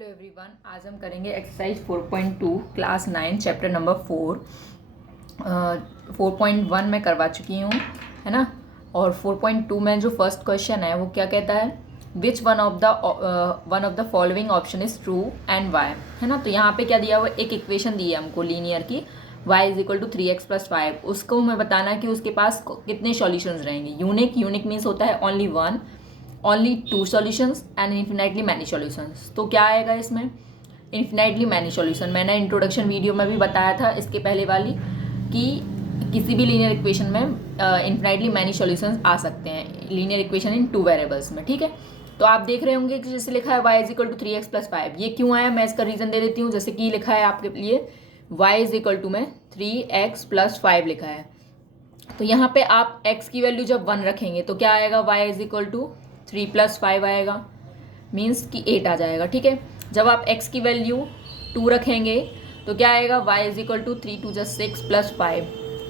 Hello everyone, आज हम करेंगे एक्सरसाइज 4.2 क्लास 9 चैप्टर नंबर 4। 4.1 में करवा चुकी हूँ, है ना। और 4.2 में जो फर्स्ट क्वेश्चन है वो क्या कहता है, which one of the following option is true and why, है ना। तो यहाँ पे क्या दिया हुआ, एक इक्वेशन दी है हमको लीनियर की, y is equal to 3x plus 5। उसको हमें बताना है कि उसके पास कितने सॉल्यूशंस रहेंगे। यूनिक मीन्स होता है only one, only two solutions and infinitely many solutions. तो क्या आएगा इसमें, इन्फिनाइटली मैनी सॉल्यूशन। मैंने इंट्रोडक्शन वीडियो में भी बताया था इसके पहले वाली कि किसी भी लीनियर इक्वेशन में इन्फिनाइटली मैनी सॉल्यूशंस आ सकते हैं, linear equation in two variables में, ठीक है। तो आप देख रहे होंगे कि जैसे लिखा है y is equal to 3x plus 5, ये क्यों आया मैं इसका रीज़न दे देती हूँ। जैसे कि लिखा है आपके लिए y इज इक्वल टू में 3x प्लस 5 लिखा है, तो यहाँ पे आप x की वैल्यू जब 1 रखेंगे तो क्या आएगा, y is equal to 3 plus 5 आएगा, मीन्स कि 8 आ जाएगा, ठीक है। जब आप x की वैल्यू 2 रखेंगे तो क्या आएगा, y is equal to 3 two just 6 plus 5,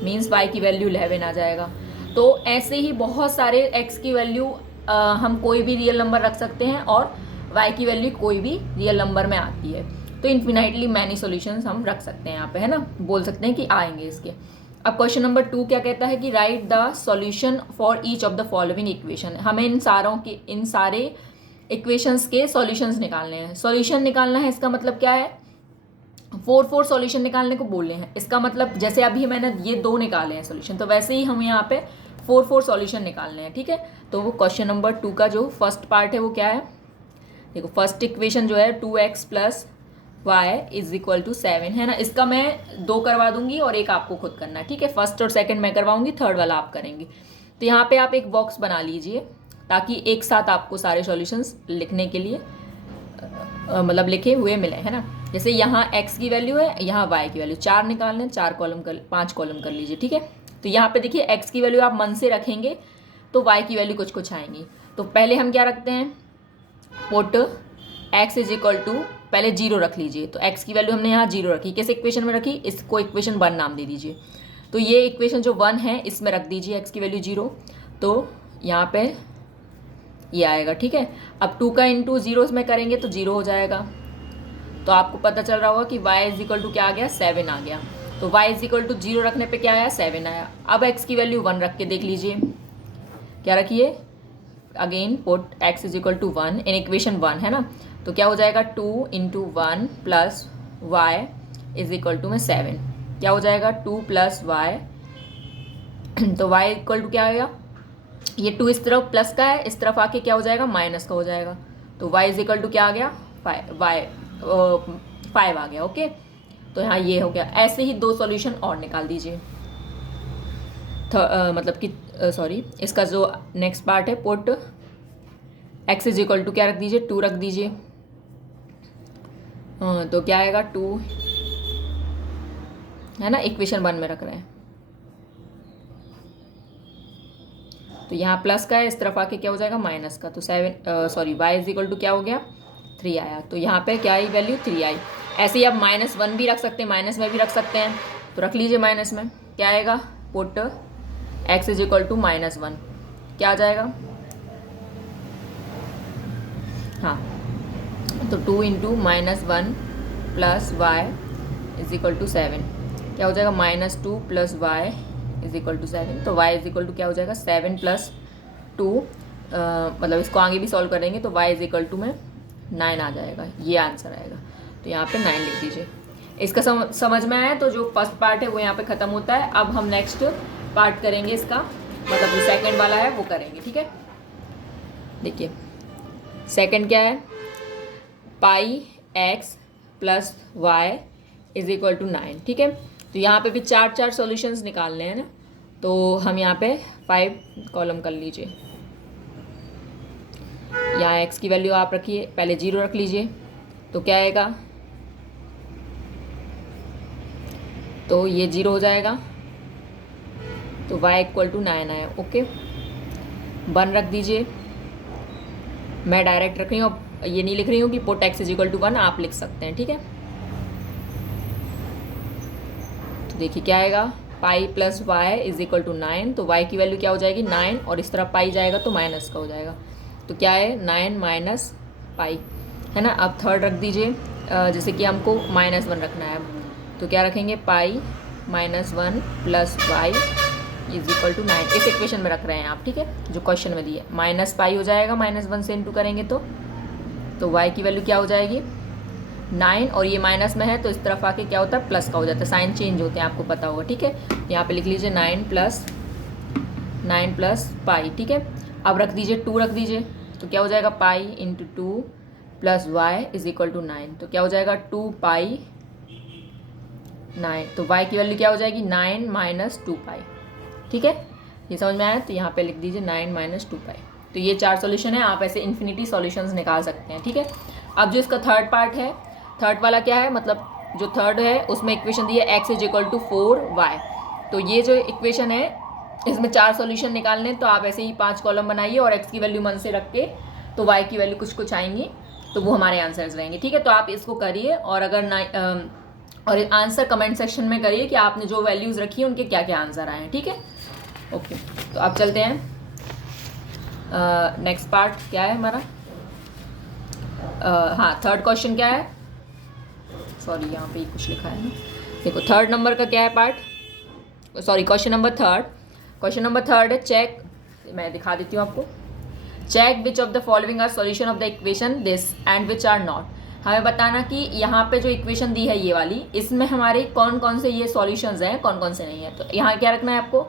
means y की वैल्यू 11 आ जाएगा। तो ऐसे ही बहुत सारे x की वैल्यू हम कोई भी रियल नंबर रख सकते हैं और y की वैल्यू कोई भी रियल नंबर में आती है। तो इन्फिनाइटली मैनी सॉल्यूशंस हम रख सकते हैं यहाँ पे, है ना, बोल सकते हैं कि आएंगे इसके। अब क्वेश्चन नंबर 2 क्या कहता है कि right the solution for each of the following equation. हमें इन सारे इक्वेशंस के सॉल्यूशंस निकालने हैं। सॉल्यूशन निकालना है इसका मतलब क्या है, 4 सॉल्यूशन निकालने को बोल रहे हैं। इसका मतलब जैसे अभी मैंने ये 2 निकाले हैं सॉल्यूशन, तो वैसे ही हम यहाँ पे 4 सॉल्यूशन निकालने हैं, ठीक है। तो वो क्वेश्चन नंबर 2 का जो फर्स्ट पार्ट है वो क्या है, देखो फर्स्ट इक्वेशन जो है 2x plus y is equal to 7, है ना। इसका मैं 2 करवा दूंगी और एक आपको खुद करना है, ठीक है। फर्स्ट और सेकंड मैं करवाऊंगी, थर्ड वाला आप करेंगे। तो यहाँ पे आप एक बॉक्स बना लीजिए ताकि एक साथ आपको सारे सॉल्यूशंस लिखने के लिए मतलब लिखे हुए मिले, है ना। जैसे यहाँ x की वैल्यू है, यहाँ y की वैल्यू, 4 निकालने, 5 कॉलम कर लीजिए, ठीक है। तो यहाँ पे देखिए x की वैल्यू आप मन से रखेंगे तो y की वैल्यू कुछ कुछ आएंगी। तो पहले हम क्या रखते हैं, put x is equal to, पहले 0 रख लीजिए। तो x की वैल्यू हमने यहाँ 0 रखी, किस इक्वेशन में रखी, इसको इक्वेशन 1 नाम दे दीजिए। तो ये इक्वेशन जो 1 है इसमें रख दीजिए x की वैल्यू 0, तो यहाँ पे ये आएगा, ठीक है। अब 2 का इंटू 0 में करेंगे तो 0 हो जाएगा। तो आपको पता चल रहा होगा कि y इज इक्वल टू क्या आ गया, 7 आ गया। तो y इज इक्वल टू 0 रखने पे क्या आया, 7 आया। अब x की वैल्यू 1 रख के देख लीजिए, क्या रखिए, again put x is equal to 1 in equation 1, है ना। तो क्या हो जाएगा, 2 into 1 plus y is equal to में 7, क्या हो जाएगा 2 प्लस वाई। तो y इक्वल टू क्या आएगा, ये 2 इस तरफ प्लस का है, इस तरफ आके क्या हो जाएगा, माइनस का हो जाएगा। तो y इज इक्वल टू क्या आ गया, 5 आ गया, ओके। तो यहाँ ये हो गया। ऐसे ही 2 सॉल्यूशन और निकाल दीजिए। मतलब कि सॉरी, इसका जो नेक्स्ट पार्ट है, put x is equal to क्या रख दीजिए, 2 रख दीजिए। तो क्या आएगा, 2, है ना, इक्वेशन 1 में रख रहे हैं। तो यहाँ प्लस का है, इस तरफ आके क्या हो जाएगा, माइनस का। तो y इज इक्वल टू क्या हो गया, 3 आया। तो यहाँ पे क्या आई वैल्यू, 3 आई। ऐसे ही आप -1 भी रख सकते हैं, माइनस में भी रख सकते हैं। तो रख लीजिए माइनस में, क्या आएगा, put x is equal to -1, क्या आ जाएगा, हाँ। तो 2 into -1 plus y is equal to 7, क्या हो जाएगा, -2 plus y is equal to 7। तो y इज इक्वल टू क्या हो जाएगा, 7 प्लस 2, मतलब इसको आगे भी सॉल्व करेंगे तो y इज इक्वल टू में 9 आ जाएगा, ये आंसर आएगा। तो यहाँ पे 9 लिख दीजिए। इसका समझ में आया। तो जो फर्स्ट पार्ट है वो यहाँ पे ख़त्म होता है। अब हम नेक्स्ट पार्ट करेंगे इसका, मतलब जो सेकेंड वाला है वो करेंगे, ठीक है। देखिए सेकेंड क्या है, pi x plus y is equal to 9, ठीक है। तो यहाँ पे भी 4 सॉल्यूशंस निकालने हैं ना। तो हम यहाँ पे 5 कॉलम कर लीजिए। यहाँ x की वैल्यू आप रखिए, पहले 0 रख लीजिए। तो क्या आएगा, तो ये 0 हो जाएगा। तो y इक्वल टू 9 आया, ओके। 1 रख दीजिए, मैं डायरेक्ट रख रही हूँ, ये नहीं लिख रही हूँ कि put x is equal to 1, आप लिख सकते हैं, ठीक है। तो देखिए क्या आएगा, pi plus y is equal to 9। तो y की वैल्यू क्या हो जाएगी, 9, और इस तरफ पाई जाएगा तो माइनस का हो जाएगा। तो क्या है, 9 माइनस पाई। है ना। अब थर्ड रख दीजिए, जैसे कि हमको -1 रखना है, तो क्या रखेंगे, pi -1 plus y is equal to 9। इस इक्वेशन में रख रहे हैं आप, ठीक है, जो क्वेश्चन में दिए। माइनस पाई हो जाएगा, -1 से इंटू करेंगे तो वाई की वैल्यू क्या हो जाएगी, 9, और ये माइनस में है तो इस तरफ आके क्या होता है, प्लस का हो जाता है, साइन चेंज होते हैं, आपको पता होगा, ठीक है। यहाँ पे लिख लीजिए 9 प्लस पाई, ठीक है। अब रख दीजिए 2 रख दीजिए, तो क्या हो जाएगा, pi into 2 plus y is equal to 9, तो क्या हो जाएगा 2 पाई 9, तो y की वैल्यू क्या हो जाएगी, 9 माइनस 2 पाई, ठीक है। ये समझ में आया, तो यहाँ पे लिख दीजिए 9 माइनस 2 पाई। तो ये 4 सॉल्यूशन है, आप ऐसे इन्फिनिटी सॉल्यूशंस निकाल सकते हैं, ठीक है। अब जो इसका थर्ड पार्ट है, थर्ड वाला क्या है, मतलब जो थर्ड है उसमें इक्वेशन दी है x is equal to 4y। तो ये जो इक्वेशन है इसमें 4 सॉल्यूशन निकालने, तो आप ऐसे ही 5 कॉलम बनाइए और x की वैल्यू मन से रख के, तो y की वैल्यू कुछ कुछ आएंगी, तो वो हमारे आंसर्स रहेंगे, ठीक है। तो आप इसको करिए, और अगर और आंसर कमेंट सेक्शन में करिए कि आपने जो वैल्यूज़ रखी है उनके क्या क्या आंसर आए हैं, ठीक है। ओके, तो अब चलते हैं, नेक्स्ट पार्ट क्या है हमारा, हाँ, थर्ड क्वेश्चन क्या है, सॉरी यहाँ पे कुछ लिखा है ना, देखो थर्ड नंबर का क्या है part, sorry question number third है, चेक, मैं दिखा देती हूँ आपको, check which of the following are solution of the equation this and which are not. हमें बताना कि यहाँ पे जो इक्वेशन दी है ये वाली, इसमें हमारे कौन कौन से ये सॉल्यूशंस हैं, कौन कौन से नहीं है। तो यहाँ क्या रखना है आपको,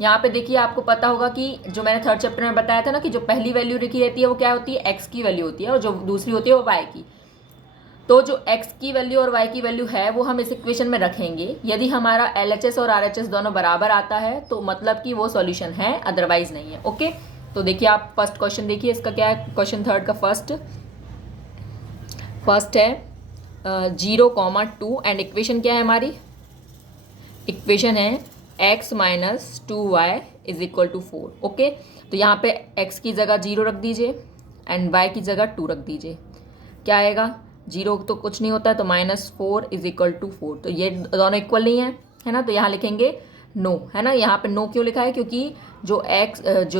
यहाँ पे देखिए, आपको पता होगा कि जो मैंने थर्ड चैप्टर में बताया था ना, कि जो पहली वैल्यू लिखी रहती है वो क्या होती है, एक्स की वैल्यू होती है, और जो दूसरी होती है वो वाई की। तो जो एक्स की वैल्यू और वाई की वैल्यू है वो हम इस इक्वेशन में रखेंगे। यदि हमारा LHS और RHS दोनों बराबर आता है तो मतलब कि वो सॉल्यूशन है, अदरवाइज नहीं है। ओके, तो देखिए आप फर्स्ट क्वेश्चन देखिए, इसका क्या है, क्वेश्चन थर्ड का फर्स्ट है 0,2 एंड इक्वेशन क्या है हमारी, इक्वेशन है x minus 2y is equal to 4। Okay, तो यहाँ पे x की जगह 0 रख दीजिए एंड y की जगह 2 रख दीजिए, क्या आएगा, 0 तो कुछ नहीं होता है, तो -4 इज इक्वल टू 4, तो ये दोनों इक्वल नहीं है ना, तो यहाँ लिखेंगे नो, है ना। यहाँ पे नो क्यों लिखा है, क्योंकि जो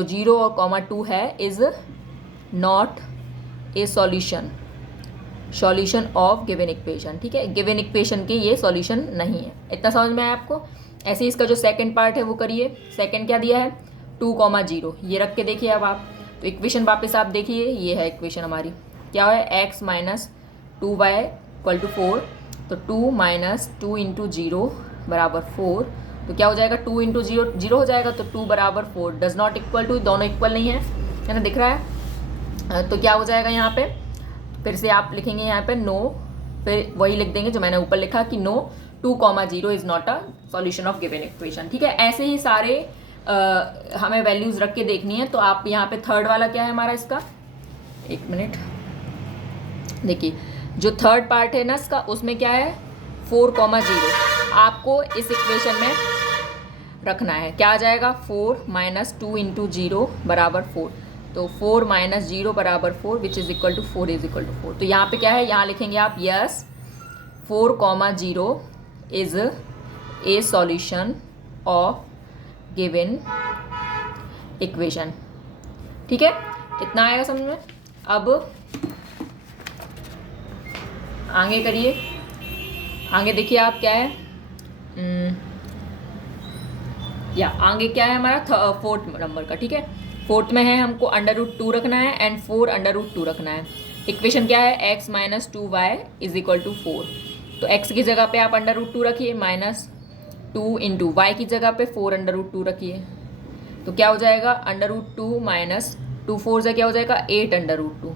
0 और 2 है is not a solution of given equation, ठीक है, गिवन इक्वेशन के ये सॉल्यूशन नहीं है। इतना समझ में आया आपको। ऐसे ही इसका जो सेकंड पार्ट है वो करिए। सेकंड क्या दिया है, 2,0, ये रख के देखिए अब आप, तो इक्वेशन वापस आप देखिए, ये है इक्वेशन हमारी, क्या है, x minus 2y equal to 4, तो 2 माइनस 2 इंटू 0 बराबर 4, तो क्या हो जाएगा, 2 इंटू 0 हो जाएगा, तो 2 बराबर 4 डज नॉट इक्वल टू, दोनों इक्वल नहीं है ना, दिख रहा है। तो क्या हो जाएगा यहाँ पे, फिर से आप लिखेंगे यहाँ पे नो, फिर वही लिख देंगे जो मैंने ऊपर लिखा कि no 2,0 is not a solution of given equation, ठीक है। ऐसे ही सारे हमें वैल्यूज रख के देखनी है। तो आप यहाँ पे थर्ड वाला क्या है हमारा, इसका 1 मिनट देखिए, जो थर्ड पार्ट है ना इसका, उसमें क्या है 4,0, आपको इस इक्वेशन में रखना है, क्या आ जाएगा, 4 माइनस 2 इंटू 0 बराबर 4, तो 4 माइनस 0 बराबर 4 which is equal to 4 is equal to 4। तो यहाँ पे क्या है, यहाँ लिखेंगे आप yes 4,0 is a solution of given equation, ठीक है। इतना आएगा समझ में। अब आगे करिए, आगे देखिए आप क्या है, या आगे क्या है हमारा फोर्थ नंबर का, ठीक है। फोर्थ में है हमको √2 रखना है एंड 4 √2 रखना है। इक्वेशन क्या है, x minus 2y is equal to 4, तो x की जगह पे आप √2 रखिए, -2 इंटू वाई की जगह पे 4 √2 रखिए, तो क्या हो जाएगा, √2 माइनस 2 4 से क्या हो जाएगा 8 √2,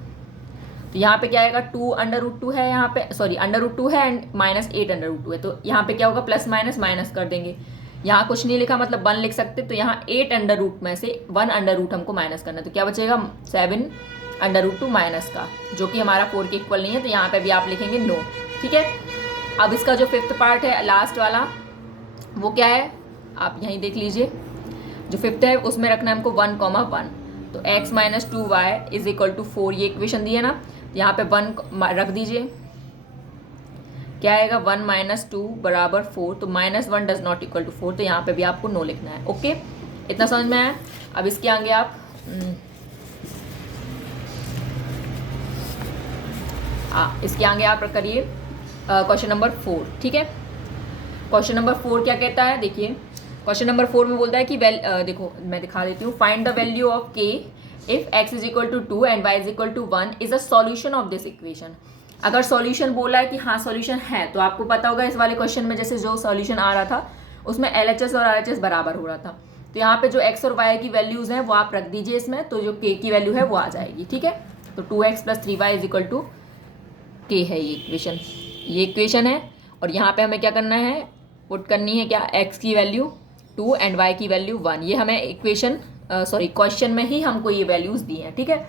तो यहाँ पे क्या आएगा, 2 √2 है, यहाँ पे सॉरी √2 है एंड -8 √2 है, तो यहाँ पे क्या होगा, प्लस माइनस माइनस कर देंगे। यहाँ कुछ नहीं लिखा मतलब 1 लिख सकते, तो यहाँ 8 √ में से 1 √ हमको माइनस करना है, तो क्या बचेगा 7 √2 माइनस का, जो कि हमारा 4 के इक्वल नहीं है, तो यहाँ पे भी आप लिखेंगे नो, ठीक है। अब इसका जो फिफ्थ पार्ट है, लास्ट वाला, वो क्या है, आप यहीं देख लीजिए, जो फिफ्थ है उसमें रखना है हमको 1,1, तो x minus 2y is equal to 4, ये इक्वेशन दी है ना, तो यहाँ पे 1 रख दीजिए, क्या आएगा 1 माइनस 2 बराबर 4, तो -1 डज नॉट इक्वल टू 4, तो यहाँ पे भी आपको नो लिखना है। ओके, इतना समझ में आया। अब इसके आगे आप इसके आगे आप करिए क्वेश्चन नंबर 4, ठीक है। क्वेश्चन नंबर 4 क्या कहता है, देखिए क्वेश्चन नंबर 4 में बोलता है कि देखो मैं दिखा देती हूँ, find the value of k if x is equal to 2 and y is equal to 1 is a solution of this equation. अगर सॉल्यूशन बोला है कि हाँ सॉल्यूशन है, तो आपको पता होगा इस वाले क्वेश्चन में जैसे जो सॉल्यूशन आ रहा था उसमें LHS और RHS बराबर हो रहा था, तो यहाँ पे जो x और y की वैल्यूज़ हैं वो आप रख दीजिए इसमें, तो जो k की वैल्यू है वो आ जाएगी, ठीक है। तो 2x + 3y is equal to k है ये इक्वेशन है। और यहाँ पे हमें क्या करना है, पुट करनी है क्या, x की वैल्यू 2 एंड y की वैल्यू 1। ये हमें इक्वेशन क्वेश्चन में ही हमको ये वैल्यूज़ दी हैं, ठीक है।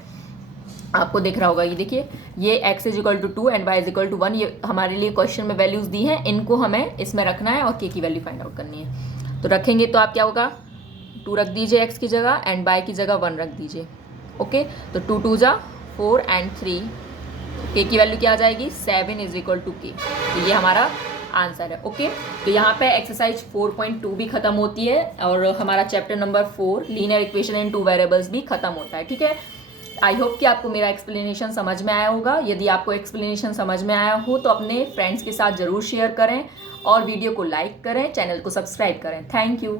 आपको दिख रहा होगा, ये देखिए ये x is equal to 2 and y is equal to 1, ये हमारे लिए क्वेश्चन में वैल्यूज़ दी हैं, इनको हमें इसमें रखना है और k की वैल्यू फाइंड आउट करनी है। तो रखेंगे तो आप क्या होगा, 2 रख दीजिए x की जगह एंड y की जगह 1 रख दीजिए, ओके। तो 2 2 जा 4 एंड 3, k की वैल्यू क्या आ जाएगी, 7 इज इक्वल टू k। तो ये हमारा आंसर है, ओके। तो यहाँ पे एक्सरसाइज 4.2 भी खत्म होती है और हमारा chapter number 4 linear equation in 2 variables भी खत्म होता है, ठीक है। आई होप कि आपको मेरा एक्सप्लेनेशन समझ में आया होगा। यदि आपको एक्सप्लेनेशन समझ में आया हो तो अपने फ्रेंड्स के साथ ज़रूर शेयर करें और वीडियो को लाइक करें, चैनल को सब्सक्राइब करें। Thank you.